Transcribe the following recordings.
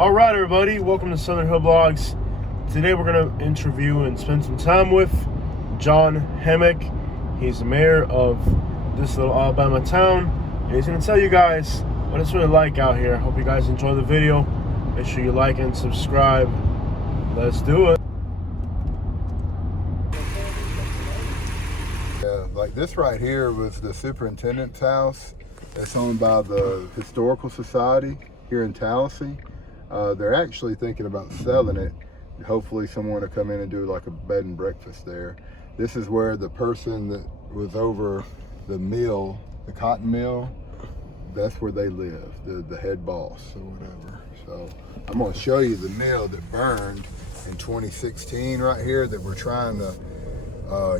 All right, everybody, welcome to Southern Hill Blogs. Today we're going to interview and spend some time with John Hemmick. He's the mayor of this little Alabama town, and he's going to tell you guys what it's really like out here. Hope you guys enjoy the video. Make sure you like and subscribe. Let's do it. Like this right here was the superintendent's house. It's owned by the Historical Society here in Tallassee. They're actually thinking about selling it. Hopefully someone will come in and do like a bed and breakfast there. This is where the person that was over the mill, the cotton mill, that's where they live, the head boss or whatever. So I'm gonna show you the mill that burned in 2016 right here that we're trying to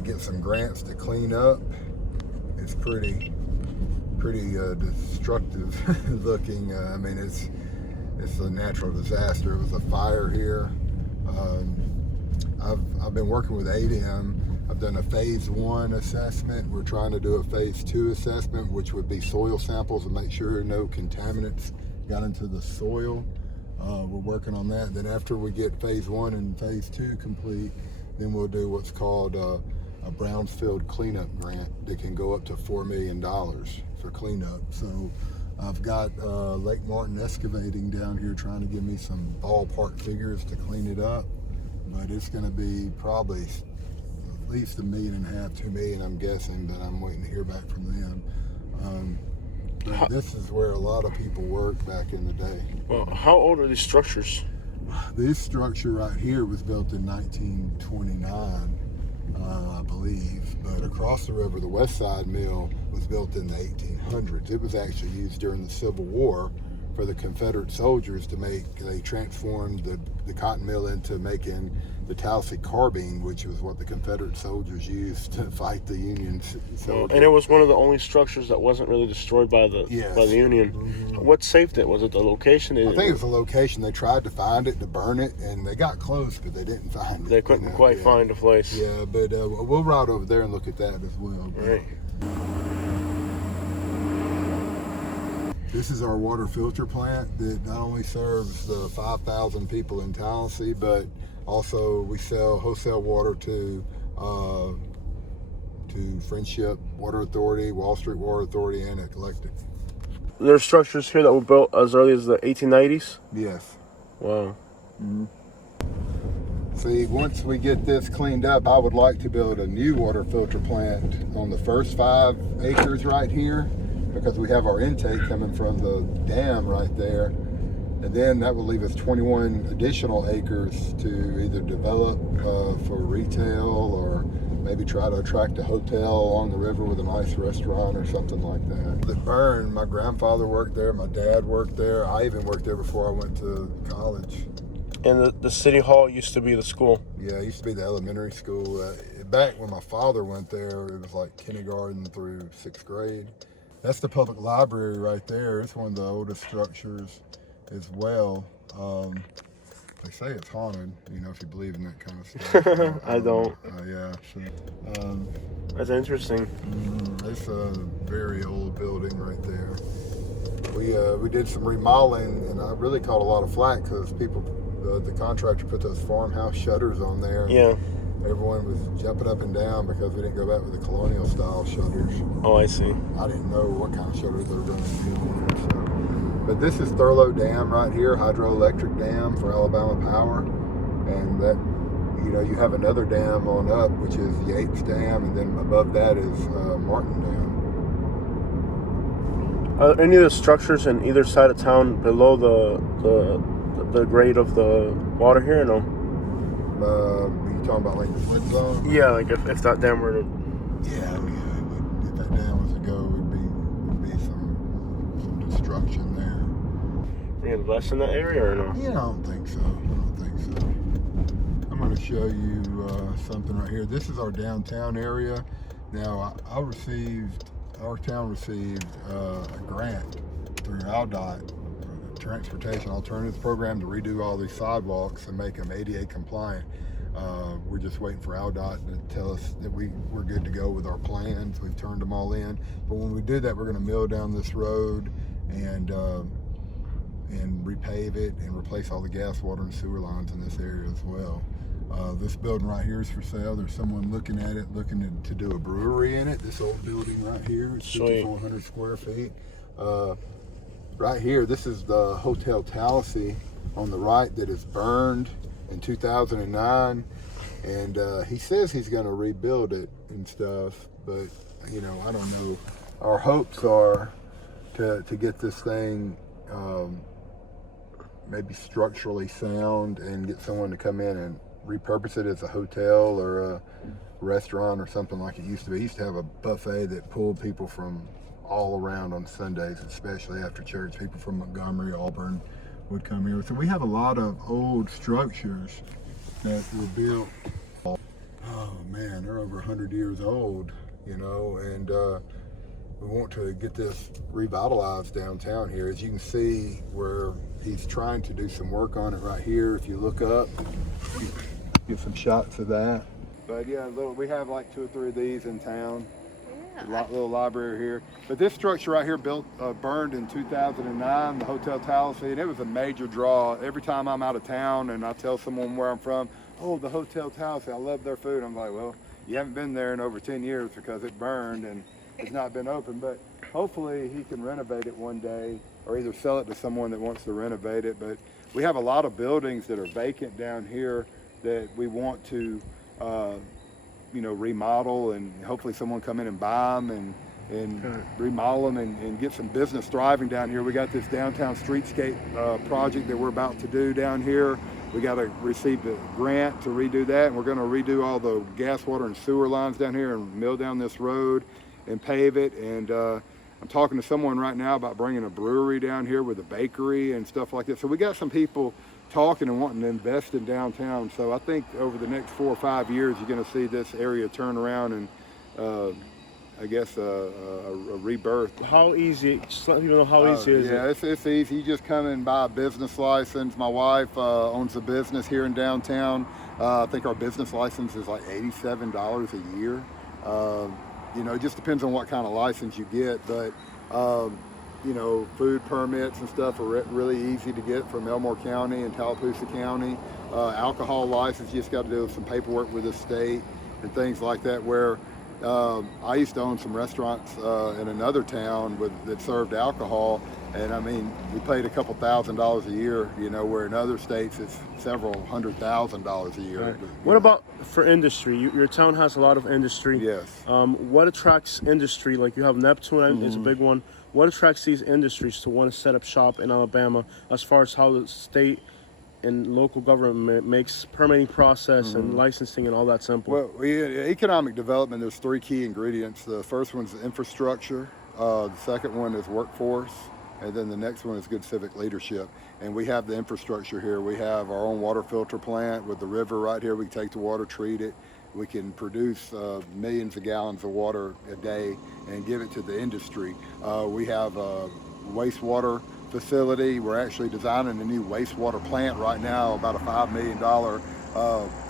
get some grants to clean up. It's pretty destructive looking. I mean, it's a natural disaster. It was a fire here. I've been working with ADM. I've done a phase 1 assessment. We're trying to do a phase 2 assessment, which would be soil samples and make sure no contaminants got into the soil. We're working on that. Then after we get phase 1 and phase 2 complete, then we'll do what's called a brownfield cleanup grant that can go up to $4 million for cleanup. So I've got Lake Martin Excavating down here trying to give me some ballpark figures to clean it up, but it's going to be probably at least $1.5 million, $2 million, I'm guessing, but I'm waiting to hear back from them. But this is where a lot of people worked back in the day. Well, how old are these structures? This structure right here was built in 1929. I believe, but across the river, the West Side Mill was built in the 1800s. It was actually used during the Civil War for the Confederate soldiers they transformed the cotton mill into making the Tallassee carbine, which was what the Confederate soldiers used to fight the Union soldiers. And it was one of the only structures that wasn't really destroyed by the Union. Mm-hmm. What saved it? Was it the location? I think it was the location. They tried to find it, to burn it, and they got close, but they didn't find it. They couldn't quite find a place. Yeah, but we'll ride over there and look at that as well. Right. This is our water filter plant that not only serves the 5,000 people in Tallassee, but also we sell wholesale water to Friendship Water Authority, Wall Street Water Authority, and Eclectic. There's structures here that were built as early as the 1890s? Yes. Wow. Mm-hmm. See, once we get this cleaned up, I would like to build a new water filter plant on the first 5 acres right here, because we have our intake coming from the dam right there. And then that will leave us 21 additional acres to either develop for retail or maybe try to attract a hotel along the river with a nice restaurant or something like that. The burn, my grandfather worked there, my dad worked there. I even worked there before I went to college. And the city hall used to be the school? Yeah, it used to be the elementary school. Back when my father went there, it was like kindergarten through 6th grade. That's the public library right there. It's one of the oldest structures as well. They say it's haunted, if you believe in that kind of stuff. I don't. Yeah. So, that's interesting. It's a very old building right there. We did some remodeling, and I really caught a lot of flack because the contractor put those farmhouse shutters on there. Yeah. Everyone was jumping up and down because we didn't go back with the colonial style shutters. Oh, I see. I didn't know what kind of shutters they were going to use. So. But this is Thurlow Dam right here, hydroelectric dam for Alabama Power. And that, you have another dam on up, which is Yates Dam, and then above that is Martin Dam. Are any of the structures on either side of town below the grade of the water here, or no? You talking about like the flood zone? Yeah, like if that dam were to... Yeah, it would, if that dam was to go, it would be some destruction there. Any less in that area or no? Yeah, I don't think so. I'm going to show you something right here. This is our downtown area. Now, our town received a grant through ALDOT, Transportation Alternatives Program, to redo all these sidewalks and make them ADA compliant. We're just waiting for ALDOT to tell us that we're good to go with our plans. We've turned them all in. But when we do that, we're going to mill down this road and and repave it and replace all the gas, water, and sewer lines in this area as well. This building right here is for sale. There's someone looking at it, looking to do a brewery in it. This old building right here, it's 5,400 square feet. Right here, this is the Hotel Tallassee on the right that is burned in 2009. And he says he's going to rebuild it and stuff, but you know, I don't know. Our hopes are to get this thing maybe structurally sound and get someone to come in and repurpose it as a hotel or a restaurant or something like it used to be. It used to have a buffet that pulled people from all around on Sundays, especially after church. People from Montgomery, Auburn would come here. So we have a lot of old structures that were built. Oh man, they're over 100 years old, you know, and we want to get this revitalized downtown here. As you can see where he's trying to do some work on it right here. If you look up, get some shots of that. But yeah, we have like 2 or 3 of these in town. Yeah. Little library here. But this structure right here burned in 2009, the Hotel Tallassee, and it was a major draw. Every time I'm out of town and I tell someone where I'm from, oh, the Hotel Tallassee, I love their food. I'm like, well, you haven't been there in over 10 years because it burned and it's not been open. But hopefully he can renovate it one day, or either sell it to someone that wants to renovate it. But we have a lot of buildings that are vacant down here that we want to you know, remodel, and hopefully someone come in and buy them and remodel them and get some business thriving down here. We got this downtown streetscape project that we're about to do down here. We got to receive the grant to redo that, and we're going to redo all the gas, water, and sewer lines down here and mill down this road and pave it. And I'm talking to someone right now about bringing a brewery down here with a bakery and stuff like that. So we got some people talking and wanting to invest in downtown. So I think over the next 4 or 5 years, you're going to see this area turn around and I guess a rebirth. How easy? Just let people know how easy is it? Yeah, it's easy. You just come and buy a business license. My wife owns a business here in downtown. I think our business license is like $87 a year. You know, it just depends on what kind of license you get, but you know, food permits and stuff are really easy to get from Elmore County and Tallassee County. Alcohol license, you just got to do some paperwork with the state and things like that. Where I used to own some restaurants in another town that served alcohol, and I mean, we paid a couple $1,000s a year, you know, where in other states it's several $100,000 a year. Right. What about for industry? Your town has a lot of industry. Yes. What attracts industry? Like you have Neptune is a big one. What attracts these industries to want to set up shop in Alabama, as far as how the state and local government makes permitting process and licensing and all that simple? Well, economic development, there's 3 key ingredients. The first one's infrastructure, the second one is workforce, and then the next one is good civic leadership. And we have the infrastructure here. We have our own water filter plant with the river right here. We can take the water, treat it. We can produce millions of gallons of water a day and give it to the industry. We have a wastewater facility. We're actually designing a new wastewater plant right now, about a $5 million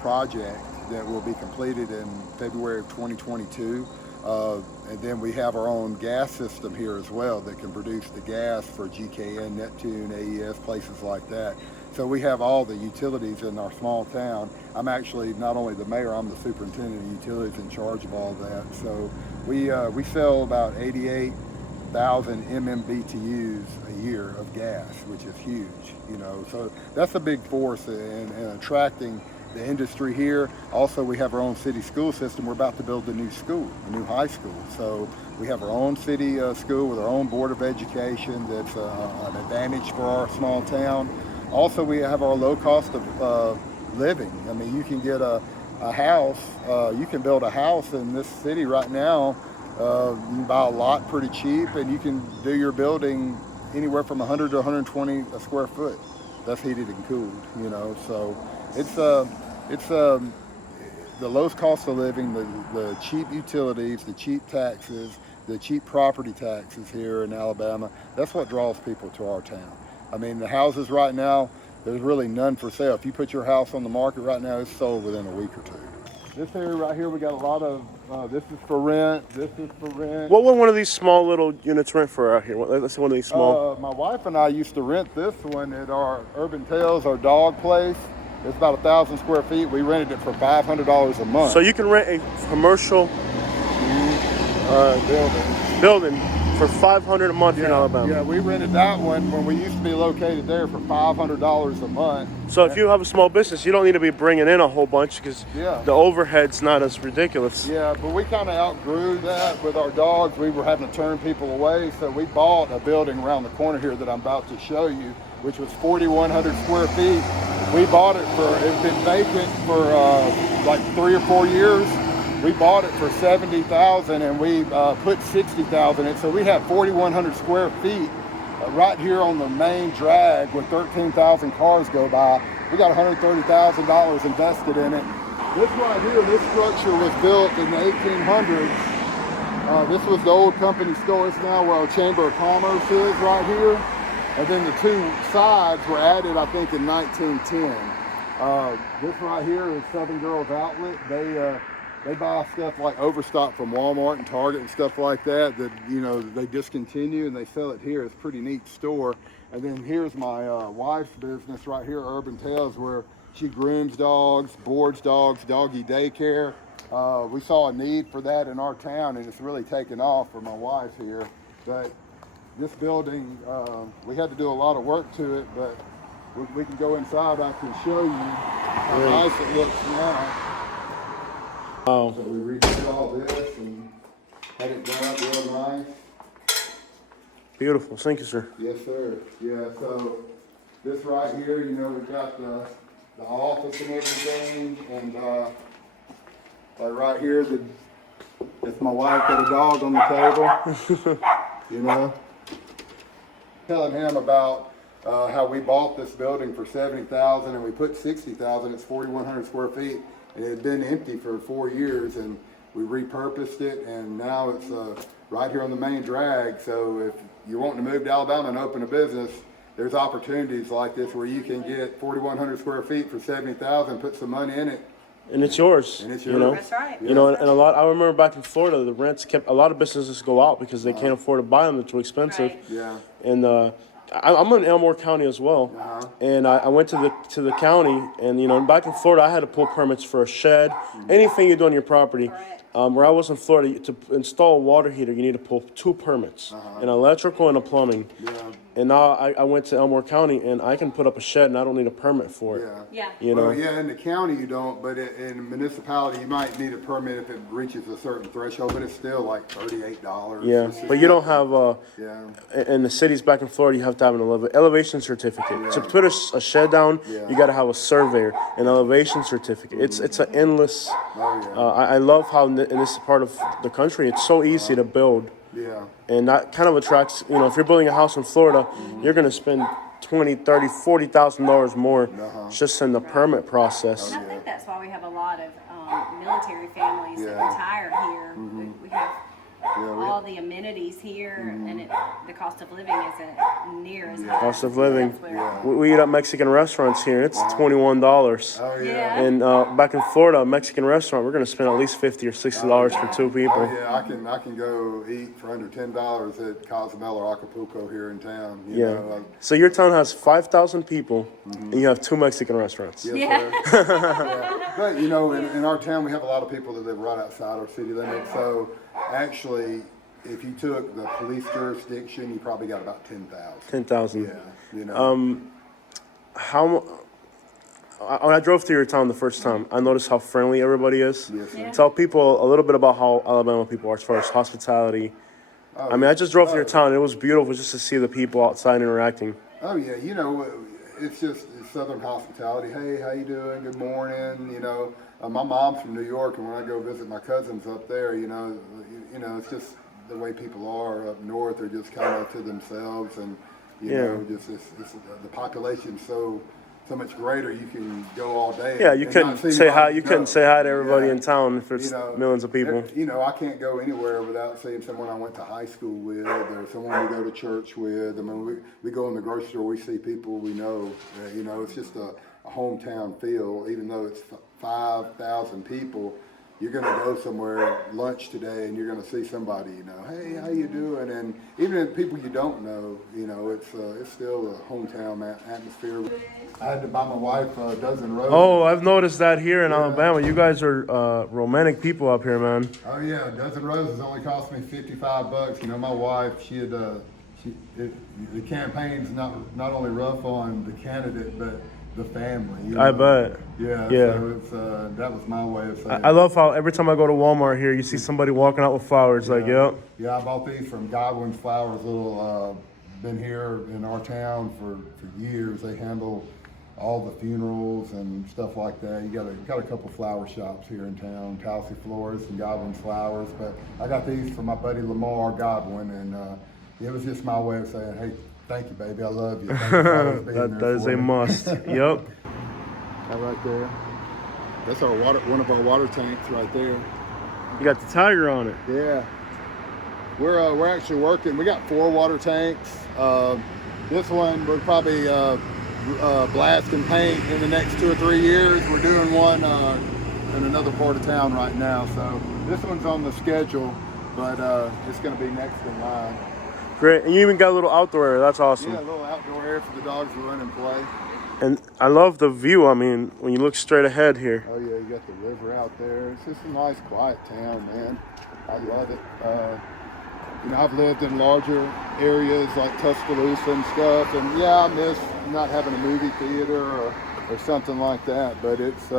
project that will be completed in February of 2022. And then we have our own gas system here as well that can produce the gas for GKN, Neptune, AES, places like that. So we have all the utilities in our small town. I'm actually not only the mayor, I'm the superintendent of utilities in charge of all that. So we sell about 88,000 MMBTUs a year of gas, which is huge, you know. So that's a big force in attracting the industry here. Also, we have our own city school system. We're about to build a new school, a new high school. So we have our own city school with our own board of education. That's an advantage for our small town. Also, we have our low cost of living. I mean, you can get a house, you can build a house in this city right now. You can buy a lot pretty cheap, and you can do your building anywhere from 100 to 120 a square foot. That's heated and cooled, you know. So it's the lowest cost of living, the cheap utilities, the cheap taxes, the cheap property taxes here in Alabama. That's what draws people to our town. I mean, the houses right now, there's really none for sale. If you put your house on the market right now, it's sold within a week or two. This area right here, we got a lot of This is for rent. This is for rent. What would one of these small little units rent for out here? Let's say one of these small. My wife and I used to rent this one at our Urban Tales, our dog place. It's about 1,000 square feet. We rented it for $500 a month. So you can rent a commercial building for $500 a month in Alabama. Yeah, we rented that one when we used to be located there for $500 a month. So if you have a small business, you don't need to be bringing in a whole bunch because the overhead's not as ridiculous. Yeah, but we kind of outgrew that with our dogs. We were having to turn people away, so we bought a building around the corner here that I'm about to show you, which was 4,100 square feet. We bought it for, it's been vacant for like 3 or 4 years. We bought it for $70,000 and we put $60,000 in it. So we have 4,100 square feet right here on the main drag where 13,000 cars go by. We got $130,000 invested in it. This right here, this structure was built in the 1800s. This was the old company store. It's now where our Chamber of Commerce is right here. And then the two sides were added, I think, in 1910. This right here is Southern Girls Outlet. They buy stuff like Overstock from Walmart and Target and stuff like that they discontinue and they sell it here. It's a pretty neat store. And then here's my wife's business right here, Urban Tales, where she grooms dogs, boards dogs, doggy daycare. We saw a need for that in our town and it's really taken off for my wife here. But this building, we had to do a lot of work to it, but we can go inside. I can show you how nice it looks now. Oh. So we redid all this and had it done up real nice. Beautiful. Thank you, sir. Yes, sir. Yeah, so this right here, we've got the office and everything. And like right here, it's my wife and a dog on the table. Telling him about how we bought this building for $70,000 and we put $60,000. It's 4,100 square feet. It had been empty for 4 years and we repurposed it and now it's right here on the main drag. So if you're wanting to move to Alabama and open a business, there's opportunities like this where you can get 4,100 square feet for $70,000, put some money in it. And it's yours. And it's yours. That's right. And a lot, I remember back in Florida, the rents a lot of businesses go out because they can't afford to buy them. They're too expensive. Right. Yeah. And I'm in Elmore County as well, and I went to the county, and back in Florida, I had to pull permits for a shed, anything you do on your property. Where I was in Florida, to install a water heater, you need to pull 2 permits, an electrical and a plumbing. Yeah. And now I went to Elmore County, and I can put up a shed, and I don't need a permit for it. Yeah. Well, in the county you don't, but in a municipality you might need a permit if it reaches a certain threshold, but it's still like $38. Yeah, but you don't have, in the cities back in Florida, you have to have an elevation certificate. To put a shed down, you got to have a surveyor, an elevation certificate. It's an endless, I love how in this part of the country, it's so easy to build. Yeah. And that kind of attracts, if you're building a house in Florida, you're going to spend $20,000, $30,000, $40,000 more just in the permit process. And I think that's why we have a lot of military families that retire here. We have all the amenities here, and the cost of living isn't near as high. Cost of living. We eat at Mexican restaurants here. It's $21. Oh, Yeah. And back in Florida, a Mexican restaurant, we're going to spend at least $50 or $60 for 2 people. Oh, yeah, I can go eat for under $10 at Cozumel or Acapulco here in town. You know, So your town has 5,000 people, and you have 2 Mexican restaurants. Yes, sir. But in our town we have a lot of people that live right outside our city limits. So actually, if you took the police jurisdiction, you probably got about 10,000. 10,000. Yeah. When I drove through your town the first time, I noticed how friendly everybody is. Yes, sir. Tell people a little bit about how Alabama people are as far as hospitality. I just drove through your town. And it was beautiful just to see the people outside interacting. Oh yeah, it's Southern hospitality. Hey, how you doing? Good morning. My mom's from New York, and when I go visit my cousins up there, it's just the way people are up north. They're just kind of to themselves, and just the population's so much greater. You can go all day. Yeah, you couldn't say hi. You couldn't say hi to everybody in town if it's millions of people. I can't go anywhere without seeing someone I went to high school with, or someone we go to church with. I mean, we go in the grocery store, we see people we know. It's just a hometown feel, even though it's 5,000 people. you're going to go somewhere lunch today and you're going to see somebody, hey, how you doing? And even if people you don't know, it's still a hometown atmosphere. I had to buy my wife a dozen roses. Oh, I've noticed that here in Alabama. You guys are romantic people up here, man. Oh yeah, a dozen roses only cost me $55. My wife, the campaign's not only rough on the candidate, but the family. I bet. Yeah. So that was my way of saying. I love how every time I go to Walmart here, you see somebody walking out with flowers. Yeah. Like, yep. Yeah, I bought these from Godwin's Flowers. Been here in our town for years. They handle all the funerals and stuff like that. You got a couple flower shops here in town, Tallassee Florist and Godwin's Flowers. But I got these from my buddy Lamar Godwin, and it was just my way of saying, hey, thank you, baby. I love you. That is a must. Yep. That right there. That's one of our water tanks right there. You got the tiger on it. Yeah. We're actually working. We got 4 water tanks. This one we're probably blast and paint in the next 2 or 3 years. We're doing one in another part of town right now. So this one's on the schedule, but it's going to be next in line. Great. And you even got a little outdoor area. That's awesome. Yeah, a little outdoor area for the dogs to run and play. And I love the view. I mean, when you look straight ahead here. Oh yeah, you got the river out there. It's just a nice, quiet town, man. I love it. I've lived in larger areas like Tuscaloosa and stuff, and yeah, I miss not having a movie theater or something like that. But it's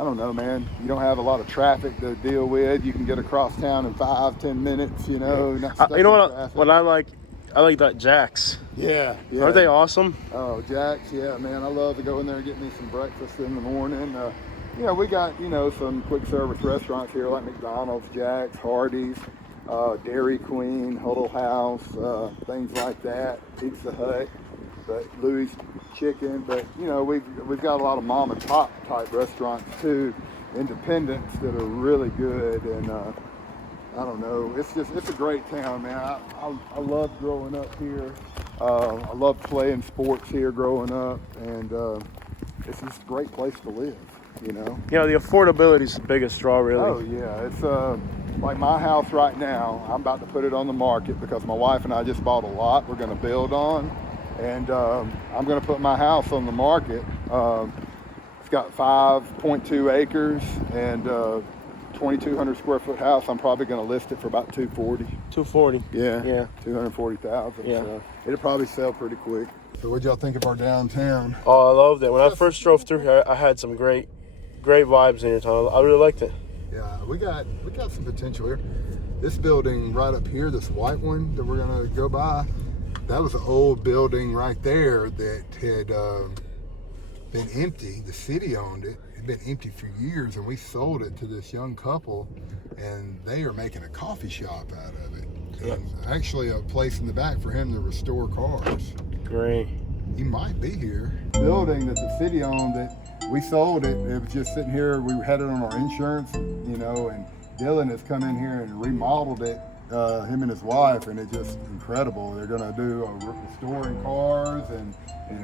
I don't know, man. You don't have a lot of traffic to deal with. You can get across town in 5-10 minutes. Not stuck in traffic. What I like that Jack's. Yeah. Aren't they awesome? Oh, Jack's, yeah, man. I love to go in there and get me some breakfast in the morning. We got, some quick service restaurants here like McDonald's, Jack's, Hardee's, Dairy Queen, Huddle House, things like that, Pizza Hut, but Louis Chicken. But, we've got a lot of mom and pop type restaurants too, independents that are really good. And I don't know, it's a great town, man. I loved growing up here. I loved playing sports here growing up, and it's just a great place to live. The affordability is the biggest draw, really. Oh yeah, it's like my house right now. I'm about to put it on the market because my wife and I just bought a lot we're going to build on, and I'm going to put my house on the market. It's got 5.2 acres and 2,200 square foot house. I'm probably going to list it for about $240. $240. Yeah. $240,000. Yeah. So it'll probably sell pretty quick. So what'd y'all think of our downtown? Oh, I loved it. When I first drove through here, I had some great vibes in your town. I really liked it. Yeah, we got some potential here. This building right up here, this white one that we're gonna go by, that was an old building right there that had been empty. The city owned it. It had been empty for years, and we sold it to this young couple, and they are making a coffee shop out of it. And actually a place in the back for him to restore cars. Great. He might be here. Building that the city owned, that we sold it. It was just sitting here. We had it on our insurance, and Dylan has come in here and remodeled it, him and his wife, and it's just incredible. They're gonna do restoring cars and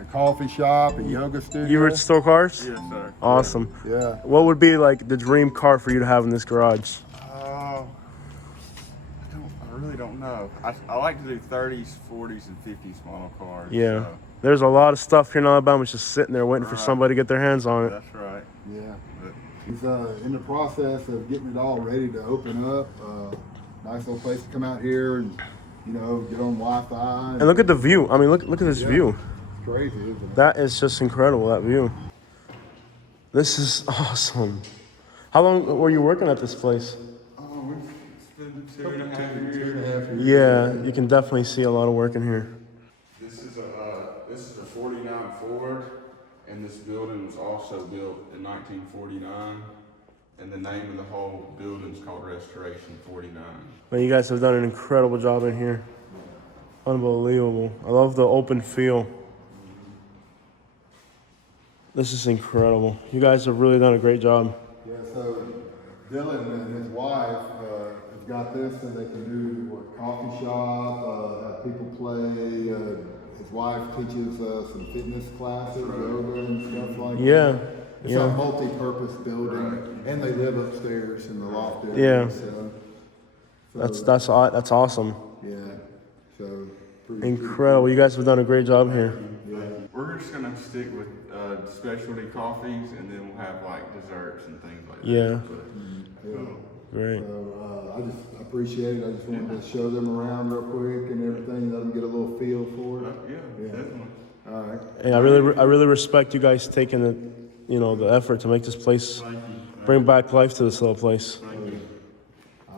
a coffee shop, a yoga studio. You restore cars? Yes, sir. Awesome. Yeah. What would be like the dream car for you to have in this garage? I really don't know. I like to do 30s, 40s, and 50s model cars. Yeah. So. There's a lot of stuff here in Alabama just sitting there waiting for Right. somebody to get their hands on it. That's right. Yeah. But He's in the process of getting it all ready to open up. Nice little place to come out here and get on Wi-Fi. And look at the view. I mean, look at this view. It's crazy, isn't it? That is just incredible, that view. This is awesome. How long were you working at this place? it's been 2.5 years. 2.5 years. Yeah, you can definitely see a lot of work in here. This is a 49 Ford, and this building was also built in 1949. And the name of the whole building is called Restoration 49. But you guys have done an incredible job in here. Unbelievable. I love the open feel. This is incredible. You guys have really done a great job. Yeah, so Dylan and his wife have got this so they can do coffee shop, have people play. His wife teaches some fitness classes, yoga and stuff like Yeah. that. It's Yeah. a multi-purpose building, and they live upstairs in the loft area. Yeah. So That's awesome. yeah. So pretty Incredible. You guys have done a great job here. We're just gonna stick with specialty coffees, and then we'll have like desserts and things like Yeah. that. But, Great. So I just appreciate it. I just wanted to show them around real quick and everything, let them get a little feel for it. yeah, definitely. All right. Hey, I really respect you guys taking the effort to make this place, bring back life to this little place.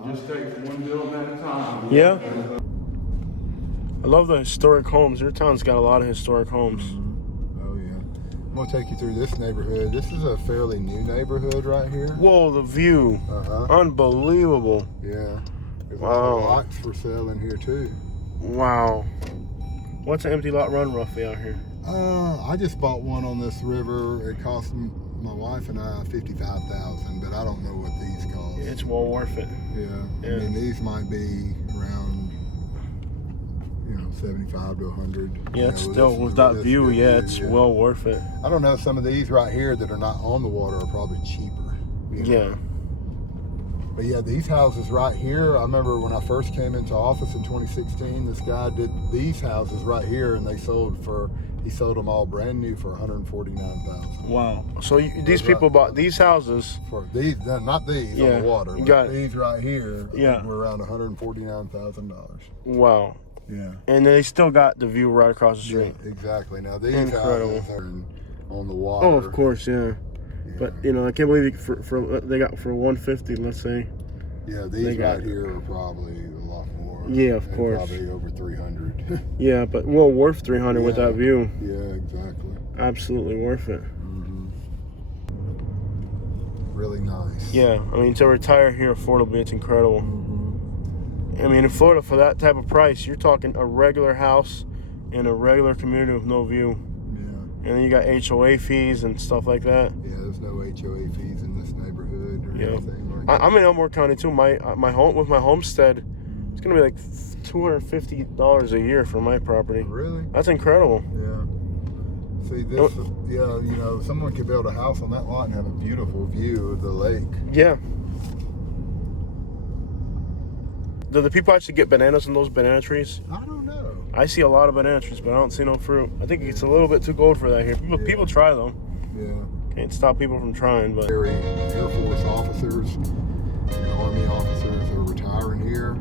Just take one building at a time. Yeah. I love the historic homes. Your town's got a lot of historic homes. Oh yeah. I'm gonna take you through this neighborhood. This is a fairly new neighborhood right here. Whoa, the view. Unbelievable. Yeah. There's Wow. lots for sale in here too. Wow. What's an empty lot run roughly out here? I just bought one on this river. It cost my wife and I $55,000, but I don't know what these cost. It's well worth it. Yeah. I mean, these might be around 75 to 100. Yeah, it's still with that view. Yeah, it's well worth it. I don't know. Some of these right here that are not on the water are probably cheaper. Yeah. But yeah, these houses right here, I remember when I first came into office in 2016, this guy did these houses right here, and he sold them all brand new for $149,000. Wow. So these people bought these houses for these, not these on the water, but these right here. Were around $149,000. Wow. Yeah. And they still got the view right across the street. Yeah, exactly. Now these houses are on the water. Oh, of course, yeah. But I can't believe they got for 150. Let's say. Yeah, these right here are probably a lot more. Yeah, of course. Probably over 300. Yeah, but well worth 300 with that view. Yeah, exactly. Absolutely worth it. Really nice. Yeah, I mean to retire here affordably, it's incredible. I mean in Florida for that type of price, you're talking a regular house in a regular community with no view. And then you got HOA fees and stuff like that. Yeah, there's no HOA fees in this neighborhood or anything like that. I'm in Elmore County too. My home with my homestead, it's gonna be like $250 a year for my property. Really? That's incredible. Yeah. See this? Someone could build a house on that lot and have a beautiful view of the lake. Yeah. Do the people actually get bananas in those banana trees? I don't know. I see a lot of banana trees, but I don't see no fruit. I think it's a little bit too cold for that here. People try though. Yeah. Can't stop people from trying, but. Air Force officers and Army officers are retiring here.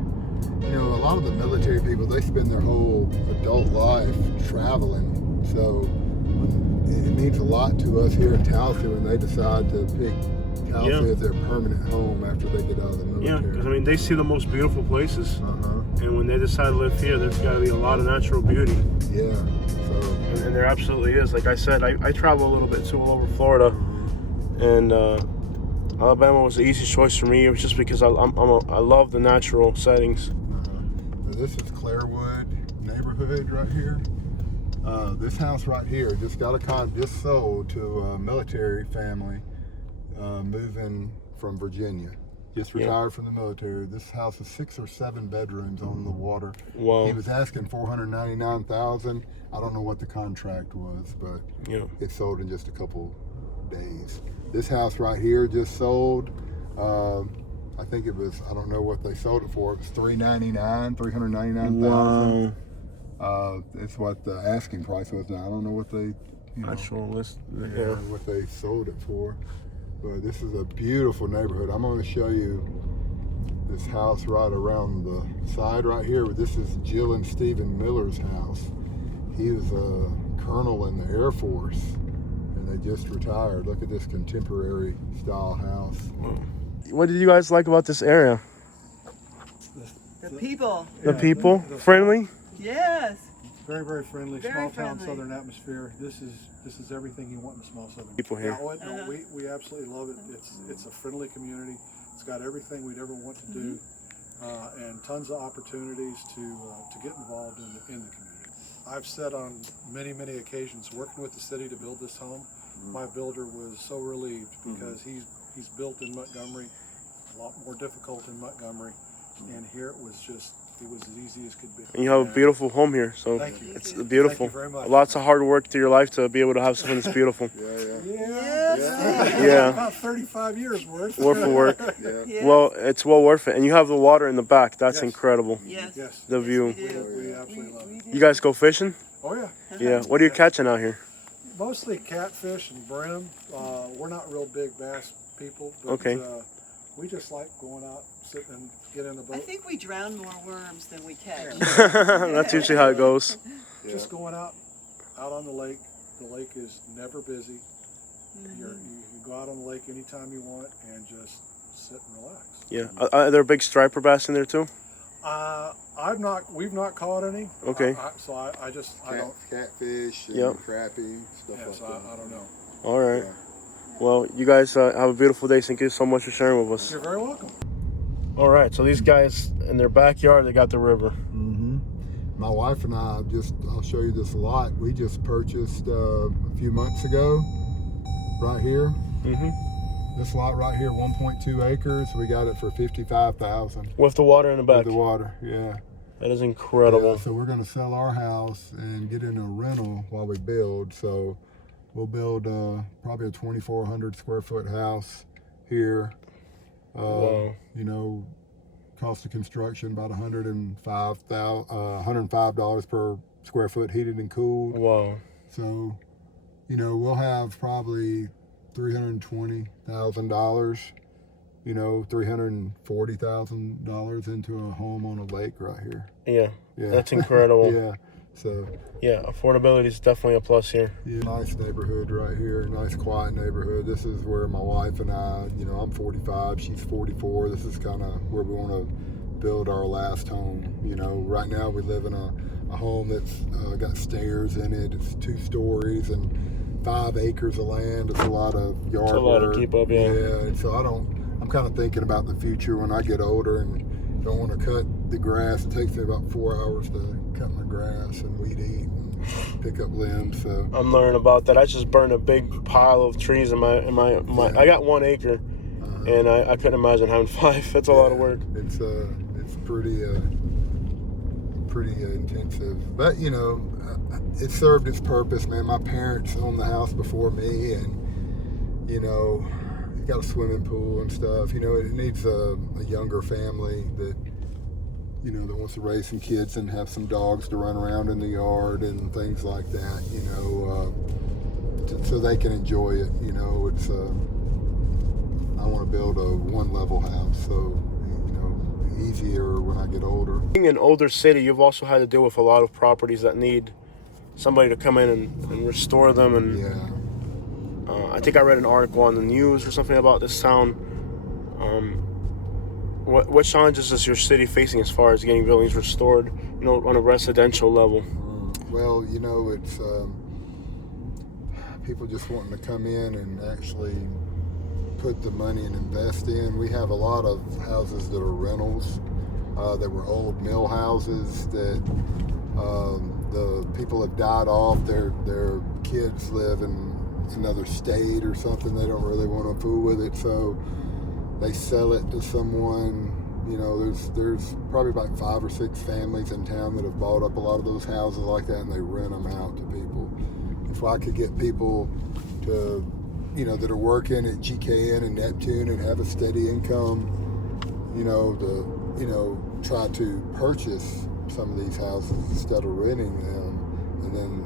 A lot of the military people, they spend their whole adult life traveling. So it means a lot to us here in Tallassee when they decide to pick Tallassee as their permanent home after they get out of the military. Yeah, because they see the most beautiful places. And when they decide to live here, there's got to be a lot of natural beauty. Yeah. So. And there absolutely is. Like I said, I travel a little bit too all over Florida, and Alabama was the easiest choice for me. It was just because I love the natural settings. This is Clairwood neighborhood right here. This house right here just sold to a military family moving from Virginia. Just retired from the military. This house is 6 or 7 bedrooms on the water. Wow. He was asking $499,000. I don't know what the contract was, but it sold in just a couple days. This house right here just sold. I think it was, I don't know what they sold it for. It was $399,000. Wow. It's what the asking price was now. I don't know what they, what they sold it for. But this is a beautiful neighborhood. I'm going to show you this house right around the side right here. This is Jill and Stephen Miller's house. He was a colonel in the Air Force, and they just retired. Look at this contemporary style house. What did you guys like about this area? The people. The people? Friendly? Yes. Very, very friendly, Very small town friendly. southern atmosphere. This is everything you want in a small southern. People here. No, we absolutely love it. It's a friendly community. It's got everything we'd ever want to do, and tons of opportunities to get involved in the community. I've said on many occasions, working with the city to build this home, my builder was so relieved because he's built in Montgomery, a lot more difficult in Montgomery, and here it was just was as easy as could be. And you have a beautiful home here, so Thank you. it's beautiful. Thank you very much. Lots of hard work through your life to be able to have something that's beautiful. Yeah. About 35 years worth. Worth of work. Yes. Well, it's well worth it. And you have the water in the back. That's Yes. incredible. Yes. Yes. The view. We do. We absolutely love it. You guys go fishing? Oh yeah. Yeah. What are you catching out here? Mostly catfish and brim. We're not real big bass people, but Okay. we just like going out, sitting and get in the I boat. think we drown more worms than we catch. That's usually how it goes. Just going out on the lake. The lake is never busy. You can go out on the lake anytime you want and just sit and relax. Yeah. Are there big striper bass in there too? We've not caught any. Okay. I don't. Catfish and Yep. crappie, stuff Yeah, like so that. I don't know. All right. Yeah. Well, you guys have a beautiful day. Thank you so much for sharing with us. You're very welcome. All right. So these guys in their backyard, they got the river. Mm-hmm. My wife and I'll show you this lot. We just purchased a few months ago, right here. Mm-hmm. This lot right here, 1.2 acres. We got it for $55,000. With the water in the back. With the water, yeah. That is incredible. Yeah, so we're going to sell our house and get in a rental while we build. So we'll build probably a 2,400 square foot house here. Wow. You know, cost of construction about $105 per square foot heated and cooled. Wow. So, you know, we'll have probably $320,000, you know, $340,000 into a home on a lake right here. Yeah. Yeah. That's incredible. Yeah. So, Yeah, affordability is definitely a plus here. yeah, nice neighborhood right here, nice quiet neighborhood. This is where my wife and I, you know, I'm 45, she's 44. This is kind of where we want to build our last home. You know, right now we live in a home that's got stairs in it. It's 2 stories and 5 acres of land. It's a lot of yard It's a lot to work. keep up, yeah. And so I'm kind of thinking about the future when I get older and don't want to cut the grass. It takes me about 4 hours to cut my grass and weed eat and pick up limbs. So I'm learning about that. I just burned a big pile of trees in my I got 1 acre, and I couldn't imagine having 5. That's a lot of work. It's pretty intensive, but you know, it served its purpose, man. My parents owned the house before me, and you know, it got a swimming pool and stuff. You know, it needs a younger family that, you know, that wants to raise some kids and have some dogs to run around in the yard and things like that, you know, so they can enjoy it. You know, it's I want to build a 1-level house, so you know, easier when I get older. Being an older city, you've also had to deal with a lot of properties that need somebody to come in and restore them. And Yeah. I think I read an article on the news or something about this town. What challenges is your city facing as far as getting buildings restored, you know, on a residential level? Well, you know, it's people just wanting to come in and actually put the money and invest in. We have a lot of houses that are rentals, that were old mill houses that the people have died off. Their kids live in another state or something. They don't really want to fool with it, so they sell it to someone. You know, there's probably about 5 or 6 families in town that have bought up a lot of those houses like that, and they rent them out to people. If I could get people to, you know, that are working at GKN and Neptune and have a steady income, you know, try to purchase some of these houses instead of renting them, and then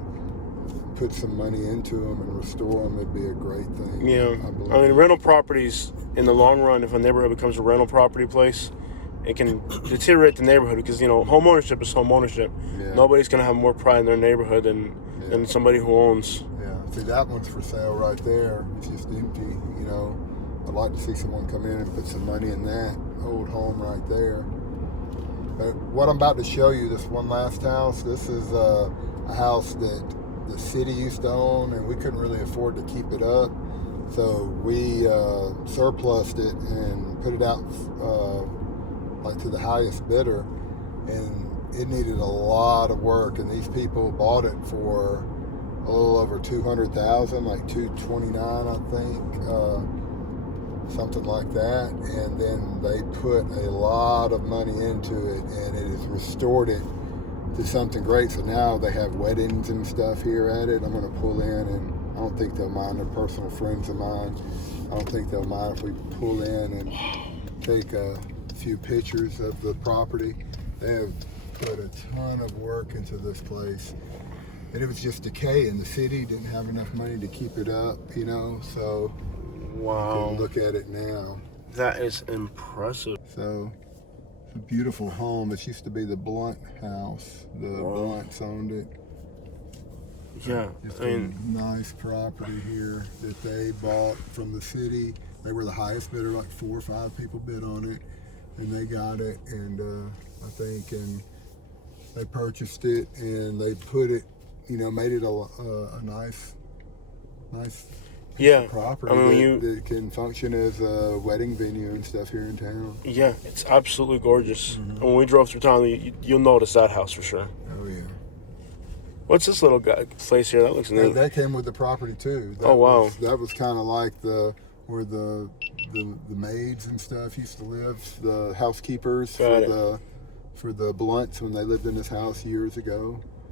put some money into them and restore them, it'd be a great thing. Yeah, I mean, rental properties in the long run, if a neighborhood becomes a rental property place, it can deteriorate the neighborhood because, you know, home ownership is home ownership. Yeah. Nobody's going to have more pride in their neighborhood than somebody who owns. Yeah, see, that one's for sale right there. It's just empty, you know. I'd like to see someone come in and put some money in that old home right there. But what I'm about to show you, this one last house, this is a house that the city used to own, and we couldn't really afford to keep it up. So we surplused it and put it out like to the highest bidder, and it needed a lot of work, and these people bought it for a little over $200,000, like $229, I think, something like that. And then they put a lot of money into it, and it has restored it to something great. So now they have weddings and stuff here at it. I'm going to pull in, and I don't think they'll mind. They're personal friends of mine. I don't think they'll mind if we pull in and take a few pictures of the property. They have put a ton of work into this place, and it was just decaying. The city didn't have enough money to keep it up, you know, so Wow. you can look at it now. That is impressive. So it's a beautiful home. It used to be the Blunt house. The Blunts owned it. Yeah, Just I mean, a nice property here that they bought from the city. They were the highest bidder, like 4 or 5 people bid on it, and they got it. And I think, and they purchased it, and they put it, you know, made it a nice yeah. property I mean, that can function as a wedding venue and stuff here in town. Yeah, it's absolutely gorgeous. And when we drove through town, you'll notice that house for sure. Oh yeah. What's this little place here? That looks neat. That came with the property too. That Oh wow. That was kind of like where the maids and stuff used to live, the housekeepers for the Blunts when they lived in this house years ago.